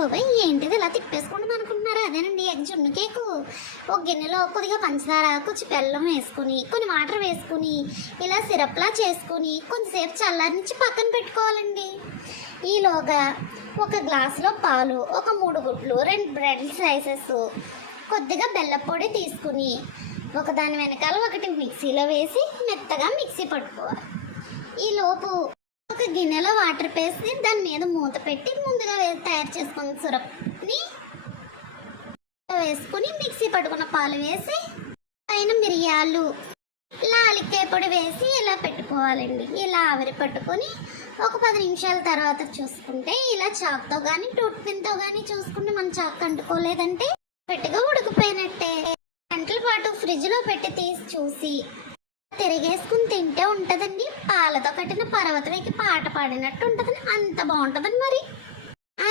బాబాయ్ ఏంటిది ఇలా తిప్పేసుకుంటుంది అనుకుంటున్నారా? అదేనండి ఎగ్ జున్ను కేకు. ఒక గిన్నెలో కొద్దిగా పంచదార, కొంచెం బెల్లం వేసుకుని, కొన్ని వాటర్ వేసుకుని ఇలా సిరప్లా చేసుకుని కొంతసేపు చల్లారించి పక్కన పెట్టుకోవాలండి. ఈలోగా ఒక గ్లాసులో పాలు, ఒక 3 గుడ్లు, 2 బ్రెడ్ స్లైసెస్, కొద్దిగా బెల్లం పొడి తీసుకుని ఒకదాని వెనకాల ఒకటి మిక్సీలో వేసి మెత్తగా మిక్సీ పట్టుకోవాలి. ఈలోపు ఒక గిన్నెలో వాటర్ వేసి దాని మీద మూత పెట్టి ముందుగా తయారు చేసుకున్న సిరప్ని వేసుకుని మిక్సీ పట్టుకున్న పాలు వేసి పైన మిరియాలు, లాలిక్కాయ పొడి వేసి ఇలా పెట్టుకోవాలండి. ఇలా ఆవిరి పట్టుకొని ఒక 10 నిమిషాల తర్వాత చూసుకుంటే ఇలా చాక్తో కానీ టూత్ పిన్తో కానీ చూసుకుంటే మన చాక్ అంటుకోలేదంటే గట్టిగా ఉడికిపోయినట్టే. గంటల పాటు ఫ్రిడ్జ్లో పెట్టి తీసి చూసి తిరిగేసుకుని తింటే ఉంటుందండి. పాలతో కట్టిన పర్వతం ఎక్కి పాట పాడినట్టు ఉంటుంది. అంత బాగుంటుందండి మరి.